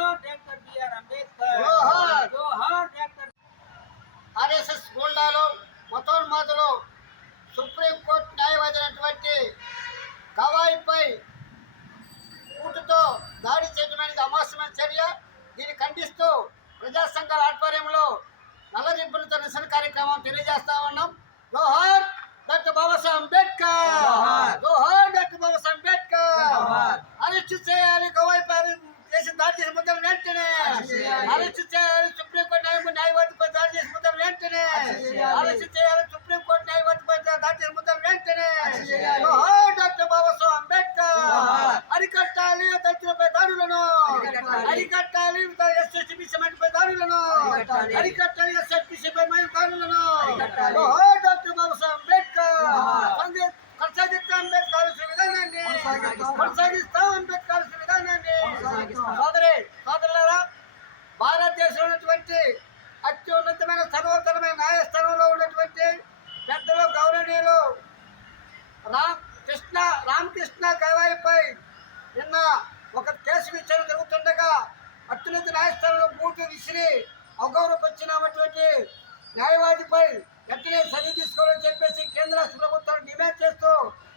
Doctor B R Ambedkar జోహార్. Doctor RSS గూండాలు మతోన్మాదులు సుప్రీంకోర్టు న్యాయవాది అయినటువంటి గవాయిపై కూటుతో దాడి చేయడం అనేది అమాసమైన చర్య దీన్ని ఖండిస్తూ ప్రజా సంఘాల ఆధ్వర్యంలో నల్ల రిబ్బన్లతో నిరసన కార్యక్రమం తెలియజేస్తా ఉన్నాం జోహార్ డాక్టర్ బాబాసాహెబ్ అంబేద్కర్ జోహార్. జోహార్ డాక్టర్ బాబాసాహెబ్ అంబేద్కర్ జోహార్. అరెస్ట్ చేయాలి గవాయిపై చేసిన దాడి చేసిన ముద్దలు వెంటనే అరెస్ట్ చేయాలి సుప్రీంకోర్టు న్యాయ న్యాయవాదిపై దాడి ముద్దలు వెంటనే. చేయాలి. సుప్రీంకోర్టు న్యాయవాదిపై దాడి ముద్దలు వెంటనే. డాక్టర్ బాబాసాహెబ్ అంబేద్కర్. అరికట్టాలి దళితులపై దాడులను. అరికట్టాలి. అరికట్టాలి ఎస్ఎస్టీపీ పై దాడులను. అరికట్టాలి. అరికట్టాలి ఎస్ఎస్టీపీ పై దాడులను. డాక్టర్ బాబాసాహెబ్ అంబేద్కర్. కొనసాగిస్తాం అంబేద్కర్ విధానాన్ని. కొనసాగిస్తాం. అంబేద్కర్ విధానాన్ని. భారతదేశంలో ఉన్నటువంటి అత్యున్నతమైన సర్వోత్తరమైన న్యాయస్థానంలో ఉన్నటువంటి పెద్దలు గౌరవనీయులు రామ్ కృష్ణ రామకృష్ణ గవాయిపై నిన్న ఒక కేసు విచారణ జరుగుతుండగా అత్యున్నత న్యాయస్థానంలో బూటు విసిరి అగౌరవపరిచినటువంటి న్యాయవాదిపై వెంటనే చర్య తీసుకోవాలని చెప్పేసి కేంద్ర రాష్ట్ర ప్రభుత్వాన్ని డిమాండ్ చేస్తూ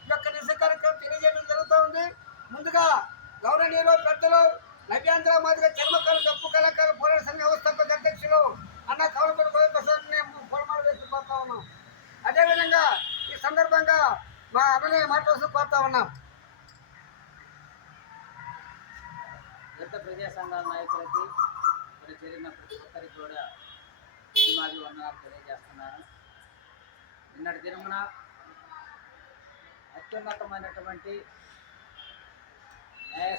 ఈ యొక్క నిజ కార్యక్రమం తెలియజేయడం జరుగుతూ ఉంది. ముందుగా గౌరవనీయులు పెద్దలు నవ్యాంధ్ర మాదిగా చర్మకారు డప్పు కళాకారు పోరాట సంఘ వ్యవస్థాపక అధ్యక్షులు అన్న కౌలపడి గోవిందప్రసాద్ మేము పూలమాల వేసి కోరుతా ఉన్నాం. అదేవిధంగా ఈ సందర్భంగా మా అన్నయ్య మాట్లాడుతూ కోరుతా ఉన్నాం. గత ప్రజా సంఘాల నాయకులకి మరి జరిగిన ప్రతి ఒక్కరికి కూడా సినిమాలు వందనాలు తెలియజేస్తున్నాను. నిన్నటి దినమున అత్యున్నతమైనటువంటి